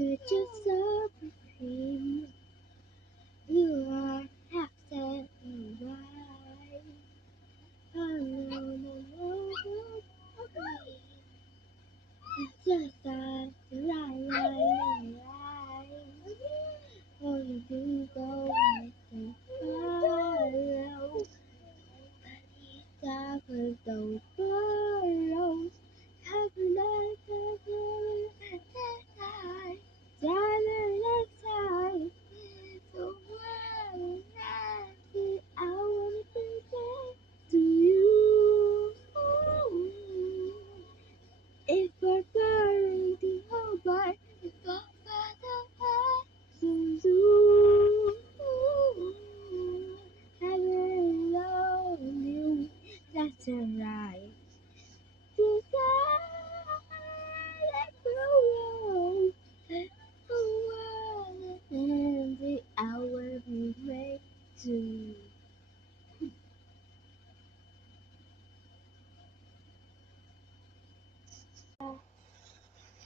You're just so pretty. You are absolutely right. I know just like the right. Oh, you do go and follow. Stop and don't follow. Have a nice time. Darling, let's time. So well, I wanna be there to you. If we're burning the whole bar, if I zoom zoom, heaven love you, that's alright. Let's go, and the hour we make to.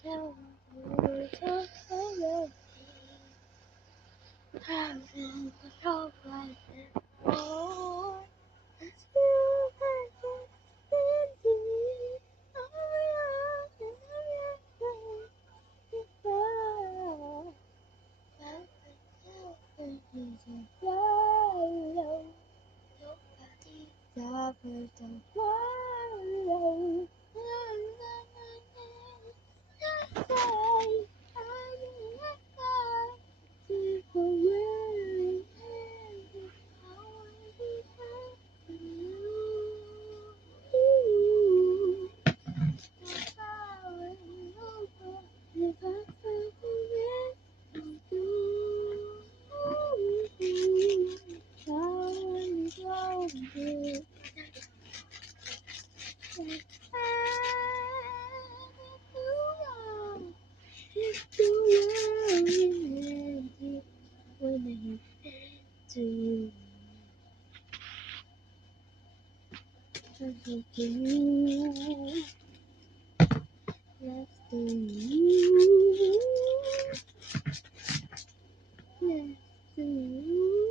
So, having the whole oh, to you, to you, let's do you, let's do you.